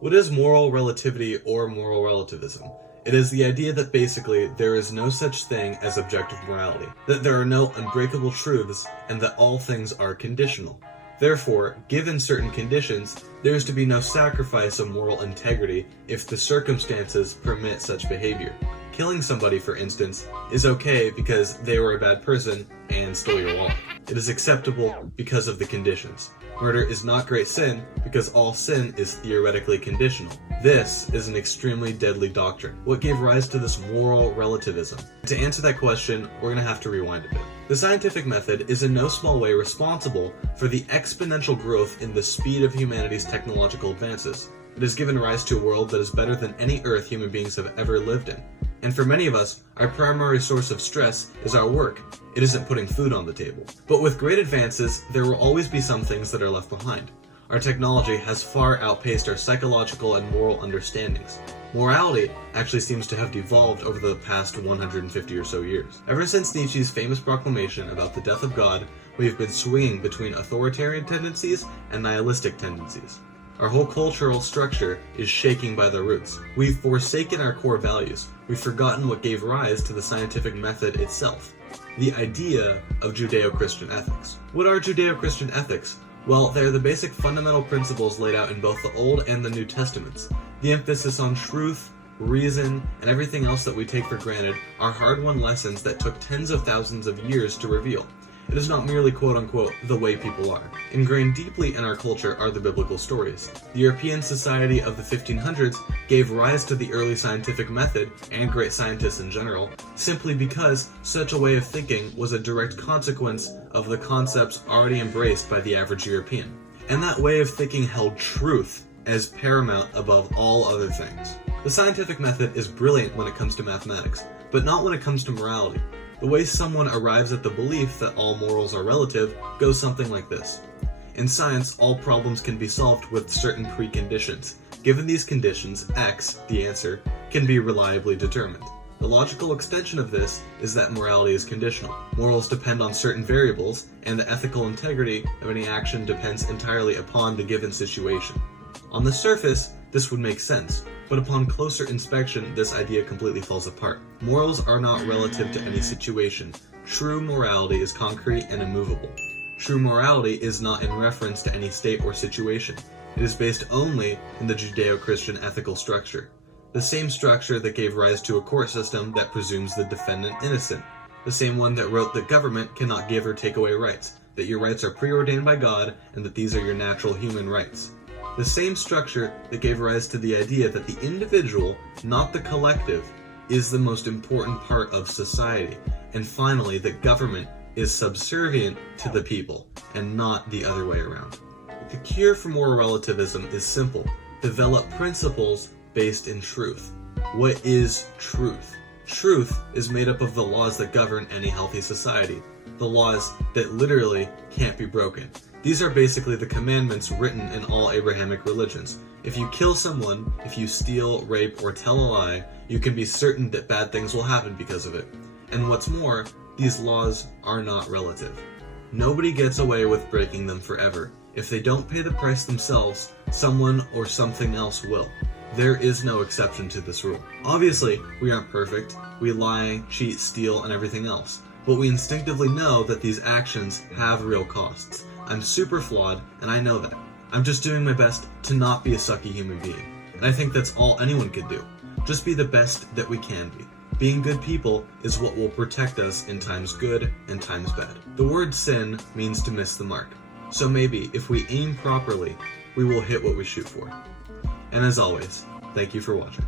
What is moral relativity or moral relativism? It is the idea that basically there is no such thing as objective morality, that there are no unbreakable truths, and that all things are conditional. Therefore, given certain conditions, there is to be no sacrifice of moral integrity if the circumstances permit such behavior. Killing somebody, for instance, is okay because they were a bad person and stole your wallet. It is acceptable because of the conditions. Murder is not great sin because all sin is theoretically conditional. This is an extremely deadly doctrine. What gave rise to this moral relativism? To answer that question, we're going to have to rewind a bit. The scientific method is in no small way responsible for the exponential growth in the speed of humanity's technological advances. It has given rise to a world that is better than any Earth human beings have ever lived in. And for many of us, our primary source of stress is our work. It isn't putting food on the table. But with great advances, there will always be some things that are left behind. Our technology has far outpaced our psychological and moral understandings. Morality actually seems to have devolved over the past 150 or so years. Ever since Nietzsche's famous proclamation about the death of God, we have been swinging between authoritarian tendencies and nihilistic tendencies. Our whole cultural structure is shaking by the roots. We've forsaken our core values. We've forgotten what gave rise to the scientific method itself, the idea of Judeo-Christian ethics. What are Judeo-Christian ethics? Well, they're the basic fundamental principles laid out in both the Old and the New Testaments. The emphasis on truth, reason, and everything else that we take for granted are hard-won lessons that took tens of thousands of years to reveal. It is not merely quote-unquote the way people are. Ingrained deeply in our culture are the biblical stories. The European society of the 1500s gave rise to the early scientific method and great scientists in general, simply because such a way of thinking was a direct consequence of the concepts already embraced by the average European. And that way of thinking held truth as paramount above all other things. The scientific method is brilliant when it comes to mathematics, but not when it comes to morality. The way someone arrives at the belief that all morals are relative goes something like this. In science, all problems can be solved with certain preconditions. Given these conditions, X, the answer, can be reliably determined. The logical extension of this is that morality is conditional. Morals depend on certain variables, and the ethical integrity of any action depends entirely upon the given situation. On the surface, this would make sense, but upon closer inspection, this idea completely falls apart. Morals are not relative to any situation. True morality is concrete and immovable. True morality is not in reference to any state or situation. It is based only in the Judeo-Christian ethical structure. The same structure that gave rise to a court system that presumes the defendant innocent. The same one that wrote that government cannot give or take away rights, that your rights are preordained by God, and that these are your natural human rights. The same structure that gave rise to the idea that the individual, not the collective, is the most important part of society, and finally that government is subservient to the people, and not the other way around. The cure for moral relativism is simple. Develop principles based in truth. What is truth? Truth is made up of the laws that govern any healthy society, the laws that literally can't be broken. These are basically the commandments written in all Abrahamic religions. If you kill someone, if you steal, rape, or tell a lie, you can be certain that bad things will happen because of it. And what's more, these laws are not relative. Nobody gets away with breaking them forever. If they don't pay the price themselves, someone or something else will. There is no exception to this rule. Obviously, we aren't perfect. We lie, cheat, steal, and everything else. But we instinctively know that these actions have real costs. I'm super flawed, and I know that. I'm just doing my best to not be a sucky human being. And I think that's all anyone can do. Just be the best that we can be. Being good people is what will protect us in times good and times bad. The word sin means to miss the mark. So maybe, if we aim properly, we will hit what we shoot for. And as always, thank you for watching.